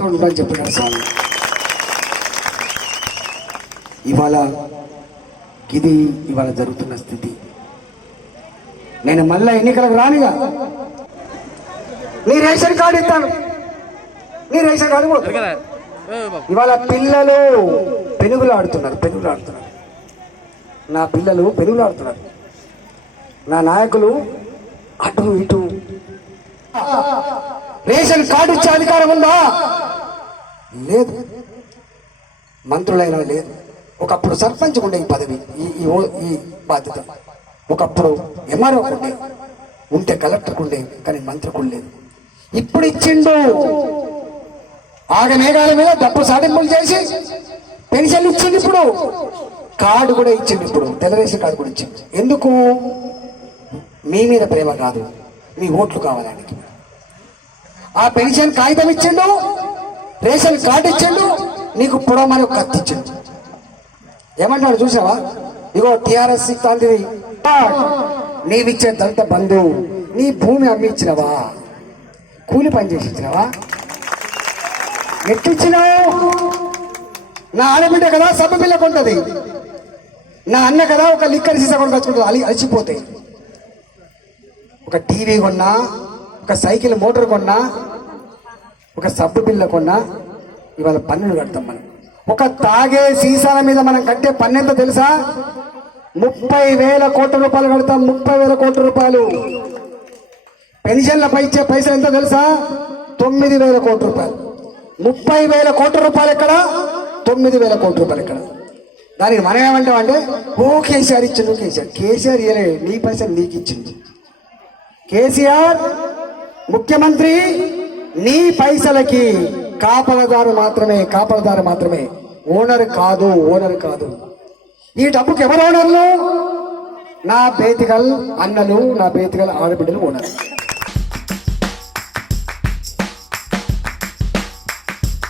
ఉండని చెప్పినాడు స్వామి. ఇవాళ జరుగుతున్న స్థితి. నేను మళ్ళా ఎన్నికలకు రానిగా నీ రేషన్ కార్డు ఇస్తాను, నీ రేషన్ కార్డు కూడా. ఇవాళ పిల్లలు పెనుగులు ఆడుతున్నారు. నా పిల్లలు పెనుగులు ఆడుతున్నారు. నా నాయకులు అటు ఇటు. రేషన్ కార్డు ఇచ్చే అధికారం ఉందా? లేదు. మంత్రులైనా లేదు. ఒకప్పుడు సర్పంచ్ ఉండే ఈ పదవి, ఈ బాధ్యత. ఒకప్పుడు ఎంఆర్ఓ ఉంటే కలెక్టర్కు ఉండే, కానీ మంత్రికి లేదు. ఇప్పుడు ఇచ్చిండు. ఆగమేఘాల మీద డబ్బు సాధింపులు చేసి పెన్షన్ ఇచ్చింది. ఇప్పుడు కార్డు కూడా ఇచ్చింది. ఇప్పుడు తెల్లరేషన్ కార్డు కూడా ఇచ్చింది. ఎందుకు? మీ మీద ప్రేమ కాదు, మీ ఓట్లు కావాలని. ఆ పెన్షన్ కాగితం ఇచ్చిండు, రేషన్ కార్డు ఇచ్చిండు, నీకు పొడవమని ఒక కత్తి ఇచ్చిండు. ఏమంటాడు చూసావా? ఇగో టిఆర్ఎస్ ఇస్తాంటివి, నీవిచ్చే దళిత బంధు, నీ భూమి అమ్మి ఇచ్చినవా? కూలి పని చేసి ఇచ్చినవా? ఎట్టిచ్చినావు? నా ఆడబిడ్డ కదా సబ్బు పిల్ల కొంటది, నా అన్న కదా ఒక లిక్కర్ సీసా కొని తెచ్చుకుంటుంది, అలసిపోతాయి. ఒక టీవీ కొన్నా, ఒక సైకిల్ మోటార్ కొన్నా, ఒక సబ్బు పిల్ల కొన్నా, ఇవాళ పన్నులు కడతాం మనం. ఒక తాగే సీసాల మీద మనం కట్టే పన్ను ఎంత తెలుసా? 30,000 కోట్ల రూపాయలు కడతాం. 30,000 కోట్ల రూపాయలు. పెన్షన్లపై ఇచ్చే పైసలు ఎంత తెలుసా? 9,000 కోట్ల రూపాయలు. 30,000 కోట్ల రూపాయలు ఎక్కడ? 9,000 కోట్ల రూపాయలు ఎక్కడ? దానికి మనం ఏమంటామంటే, ఓ కేసీఆర్ ఇచ్చిండు. కేసీఆర్ ఇయ్యలే, నీ పైసలు నీకు ఇచ్చింది. కేసీఆర్ ముఖ్యమంత్రి, నీ పైసలకి కాపలదారు మాత్రమే, ఓనర్ కాదు. ఈ డబ్బుకి ఎవరు ఓనర్లు? నా బేతిగల్ అన్నలు, నా బేతిగల్ ఆడబిడ్డలు ఓనర్.